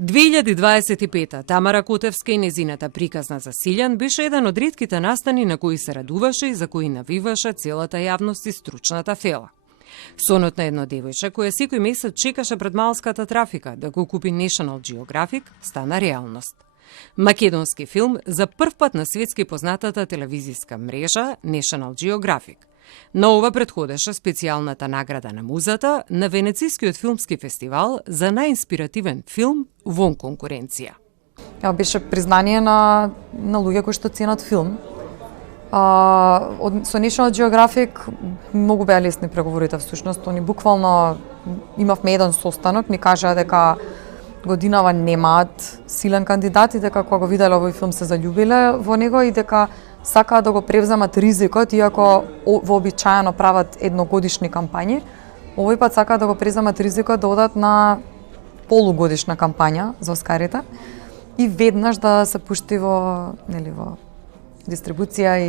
2025 Тамара Котевска и незината приказна за Силјан беше еден од ретките настани на кои се радуваше и за кои навиваше целата јавност и стручната фела. Сонот на едно девојче кое секој месец чекаше пред малската трафика да го купи National Geographic стана реалност. Македонски филм за прв пат на светски познатата телевизиска мрежа National Geographic. На ова предходеше специјалната награда на Музата на Венецискиот филмски фестивал за најинспиративен филм вон конкуренција. Беше признание на луѓе кои што ценат филм. Со National Geographic многу беа лесни преговорите всушност. Они буквално имавме еден состанок, ни кажаа дека годинава немаат силен кандидат и дека кога го виделе овој филм се заљубиле во него и дека сакаат да го превземат ризикот, иако вообичаено прават едногодишни кампањи. Овој пат сакаат да го превземат ризикот да одат на полугодишна кампања за Оскарите и веднаш да се пушти во дистрибуција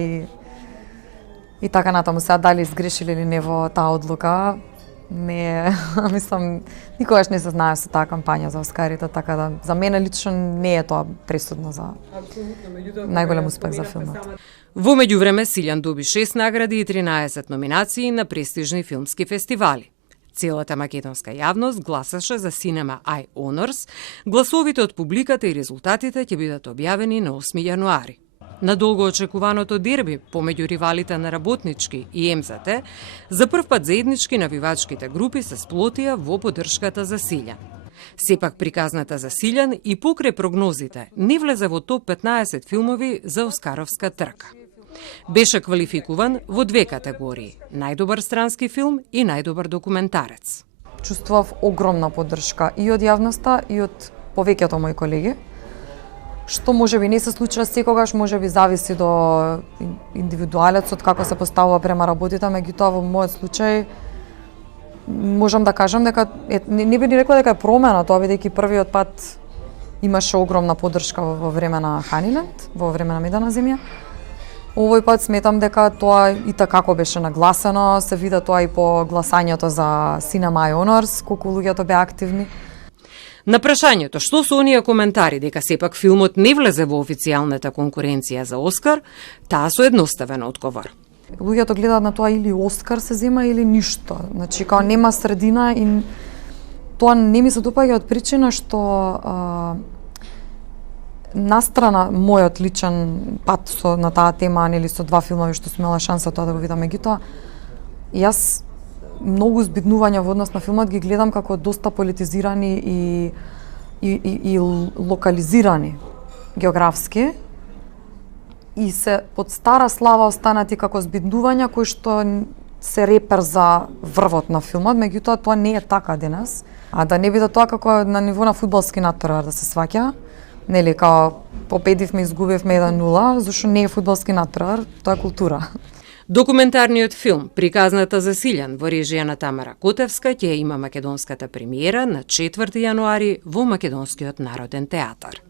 и така натаму. Сега дали изгрешиле или не во таа одлука, не, мислам, никогаш не се знае со таа кампања за Оскарите, така да за мене лично не е тоа пресудно за најголем успех за филмот. Во меѓувреме Силјан доби 6 награди и 13 номинации на престижни филмски фестивали. Целата македонска јавност гласаше за Cinema Eye Honors. Гласовите од публиката и резултатите ќе бидат објавени на 8 јануари. На долго очекуваното дерби помеѓу ривалите на Работнички и МЗТ, за прв пат заеднички навивачките групи се сплотија во поддршката за Силјан. Сепак приказната за Силјан и покрај прогнозите не влезе во топ 15 филмови за Оскаровска трка. Беше квалификуван во две категории – најдобар странски филм и најдобар документарец. Чувствував огромна поддршка и од јавноста и од повеќето мои колеги, што можеби не се случува секогаш, можеби зависи до индивидуалецот како се поставува према работите, меѓутоа во мојот случај можам да кажам дека не би ни рекла дека е промена, тоа бидејќи првиот пат имаше огромна поддршка во време на Ханиленд, во време на Медена земја. Овој пат сметам дека тоа и такако беше нагласено, се вида тоа и по гласањето за Cinema Eye Honors, колку луѓето беа активни. На прашањето што со оние коментари дека сепак филмот не влезе во официјалната конкуренција за Оскар, таа со едноставен одговор. Луѓето гледаат на тоа или Оскар се зема или ништо. Значи, као нема средина и тоа не ми се допаѓа од причина што настрана мојот личен пат на таа тема, нели со два филмови што сум имала шанса тоа да го видам, меѓутоа јас многу збиднувања во однос на филмот ги гледам како доста политизирани и локализирани географски и се под стара слава останати како збиднувања кои што се репер за врвот на филмот, меѓутоа тоа не е така денес. А да не биде тоа како на ниво на фудбалски натпревар да се сваќа, нели као победивме, изгубивме 1-0, зашто не е фудбалски натпревар, тоа е култура. Документарниот филм Приказната за Силјан во режија на Тамара Котевска ќе има македонската премиера на 4 јануари во Македонскиот народен театар.